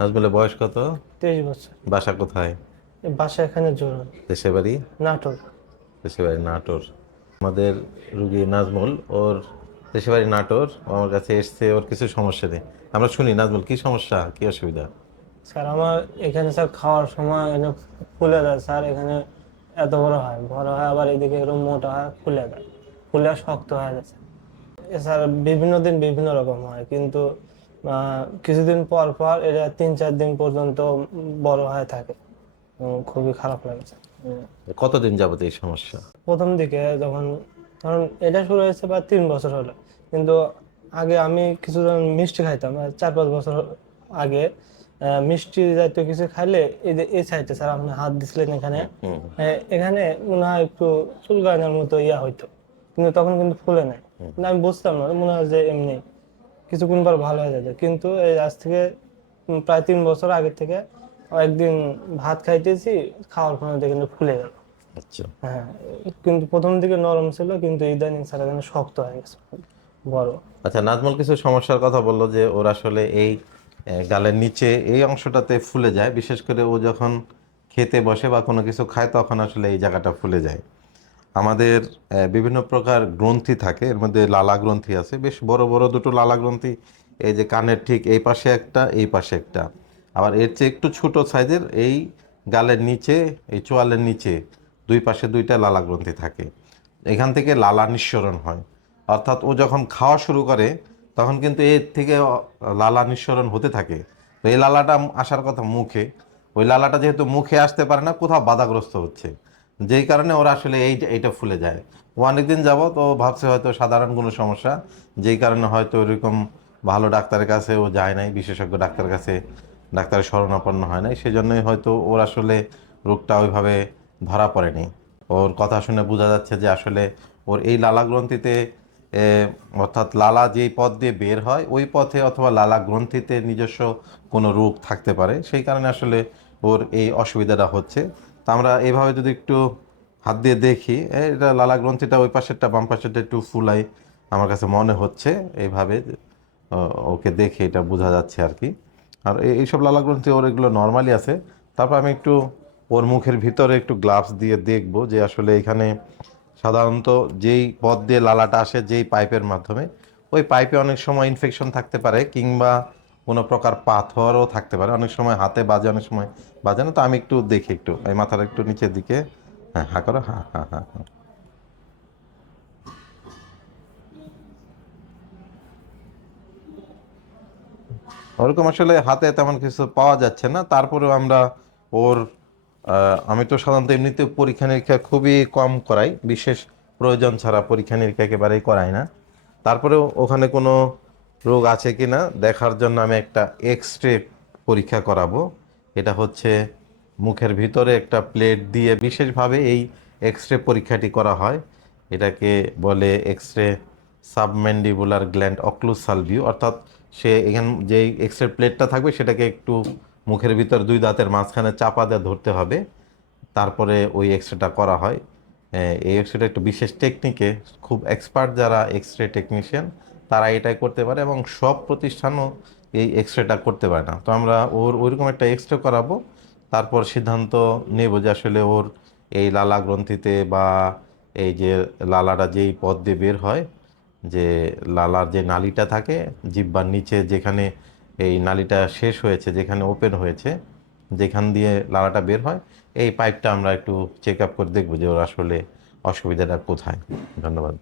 নাজমুলের বয়স কত? 23 বছর। বাসা কোথায়? এই বাসা এখানে জোর দেশের বাড়ি? নাটোর। দেশের বাড়ি নাটোর। আমাদের রুগী নাজমুল, ওর দেশের বাড়ি নাটোর। ও আমার কাছে এসছে, ওর কিছু সমস্যা নেই। আমরা শুনি নাজমুল কি সমস্যা, কি অসুবিধা? স্যার আমার এখানে স্যার খাওয়ার সময় এখানে ফুলে যায় স্যার, এখানে এত বড় হয় আবার এদিকে এরকম মোটা হয়, ফুলে যায়, ফুলে শক্ত হয়ে যায় স্যার। স্যার বিভিন্ন দিন বিভিন্ন রকম হয়, কিন্তু কিছুদিন পর পর এটা 3-4 দিন পর্যন্ত বড় হয়ে থাকে। খুবই খারাপ লাগে স্যার। কতদিন যাবত এই সমস্যা? প্রথম দিকে যখন, কারণ এটা শুরু হয়েছে প্রায় 3 বছর হলো, কিন্তু আগে আমি কিছু যখন মিষ্টি খাইতাম 4-5 বছর আগে, মিষ্টি জাতীয় কিছু খাইলে এই যে এই সাইডে স্যার আপনি হাত দিছিলেন এখানে, হুম। এখানে মনে হয় একটু চুলকানির মতো ইয়া হইতো, কিন্তু তখন কিন্তু ফুলে নাই। কিন্তু আমি বুঝতাম না, মনে হয় যে এমনি কিছুক্ষণ পর ভালো হয়ে যেত, কিন্তু এই আজ থেকে প্রায় 3 বছর আগে থেকে একদিন ভাত খাইতেছি, খাওয়ার পর দেখে কিন্তু ফুলে গেল। আচ্ছা। হ্যাঁ, কিন্তু প্রথম দিকে নরম ছিল, কিন্তু ইদানিং স্যার এখানে শক্ত হয়ে গেছে, বড়। আচ্ছা, নাজমুল কিছু সমস্যার কথা বললো যে ওর আসলে এই গালের নিচে এই অংশটাতে ফুলে যায়, বিশেষ করে ও যখন খেতে বসে বা কোনো কিছু খায় তখন আসলে এই জায়গাটা ফুলে যায়। আমাদের বিভিন্ন প্রকার গ্রন্থি থাকে, এর মধ্যে লালা গ্রন্থি আছে, বেশ বড় বড় দুটো লালা গ্রন্থি, এই যে কানের ঠিক এই পাশে একটা, এই পাশে একটা। আবার এর চেয়ে একটু ছোট সাইজের এই গালের নিচে, এই চোয়ালের নিচে দুই পাশে দুইটা লালা গ্রন্থি থাকে। এখান থেকে লালা নিঃসরণ হয়, অর্থাৎ ও যখন খাওয়া শুরু করে তখন কিন্তু এর থেকে লালা নিঃসরণ হতে থাকে। তো এই লালাটা আসার কথা মুখে, ওই লালাটা যেহেতু মুখে আসতে পারে না, কোথাও বাধাগ্রস্ত হচ্ছে, যেই কারণে ওরা আসলে এইটা ফুলে যায়। ও অনেকদিন যাবত ও ভাবছে হয়তো সাধারণ কোনো সমস্যা, যেই কারণে হয়তো ওরকম ভালো ডাক্তারের কাছে ও যায় নাই, বিশেষজ্ঞ ডাক্তারের কাছে ডাক্তারের শরণাপন্ন হয় নাই, সেজন্যই হয়তো ওর আসলে রোগটা ওইভাবে ধরা পড়েনি। ওর কথা শুনে বোঝা যাচ্ছে যে আসলে ওর এই লালা গ্রন্থিতে এ, অর্থাৎ লালা যেই পথ দিয়ে বের হয় ওই পথে অথবা লালা গ্রন্থিতে নিজস্ব কোনো রোগ থাকতে পারে, সেই কারণে আসলে ওর এই অসুবিধাটা হচ্ছে। তা আমরা এইভাবে যদি একটু হাত দিয়ে দেখি, এটা লালা গ্রন্থিটা ওই পাশেরটা বাম পাশেরটা একটু ফুলাই আমার কাছে মনে হচ্ছে, এইভাবে ওকে দেখে এটা বোঝা যাচ্ছে আর কি। আর এইসব লালা গ্রন্থি ওর এগুলো নর্মালি আছে। তারপর আমি একটু ওর মুখের ভিতরে একটু গ্লাভস দিয়ে দেখব যে আসলে এখানে সাধারণত যেই পথ দিয়ে লালাটা আসে, যেই পাইপের মাধ্যমে, ওই পাইপে অনেক সময় ইনফেকশন থাকতে পারে, কিংবা কোনো প্রকার পাথরও থাকতে পারে, অনেক সময় হাতে বাজে, অনেক সময় বাজে না। তো আমি একটু দেখি, একটু এই মাথার একটু নিচের দিকে, হ্যাঁ হ্যাঁ করো, হ্যাঁ হ্যাঁ হ্যাঁ হ্যাঁ। ওরকম আসলে হাতে তেমন কিছু পাওয়া যাচ্ছে না, তারপরেও আমরা ওর আমি তো সাধারণত এমনিতে পরীক্ষা নিরীক্ষা খুবই কম করাই, বিশেষ প্রয়োজন ছাড়া পরীক্ষা নিরীক্ষা একেবারেই করাই না। তারপরেও ওখানে কোনো রোগ আছে কি না দেখার জন্য আমি একটা এক্স রে পরীক্ষা করাবো। এটা হচ্ছে মুখের ভিতরে একটা প্লেট দিয়ে বিশেষভাবে এই এক্স রে পরীক্ষাটি করা হয়। এটাকে বলে X ray submandibular gland অক্লুসাল view, অর্থাৎ সে এখান যে এক্স রে প্লেটটা থাকবে সেটাকে একটু মুখের ভিতর দুই দাঁতের মাঝখানে চাপা দিয়ে ধরতে হবে, তারপরে ওই এক্স রেটা করা হয়। এই এক্স রেটা একটু বিশেষ টেকনিকে, খুব এক্সপার্ট যারা এক্স রে টেকনিশিয়ান তারা এটাই করতে পারে, এবং সব প্রতিষ্ঠানও এই এক্স রেটা করতে পারে না। তো আমরা ওর ওইরকম একটা এক্স রে করাবো, তারপর সিদ্ধান্ত নেব যে আসলে ওর এই লালা গ্রন্থিতে বা এই যে লালাটা যেই পথ দিয়ে বের হয়, যে লালার যে নালীটা থাকে জিহ্বার নিচে, যেখানে এই নালীটা শেষ হয়েছে, যেখানে ওপেন হয়েছে, যেখান দিয়ে লালাটা বের হয়, এই পাইপটা আমরা একটু চেক আপ করে দেখবো যে ওর আসলে অসুবিধাটা কোথায়। ধন্যবাদ।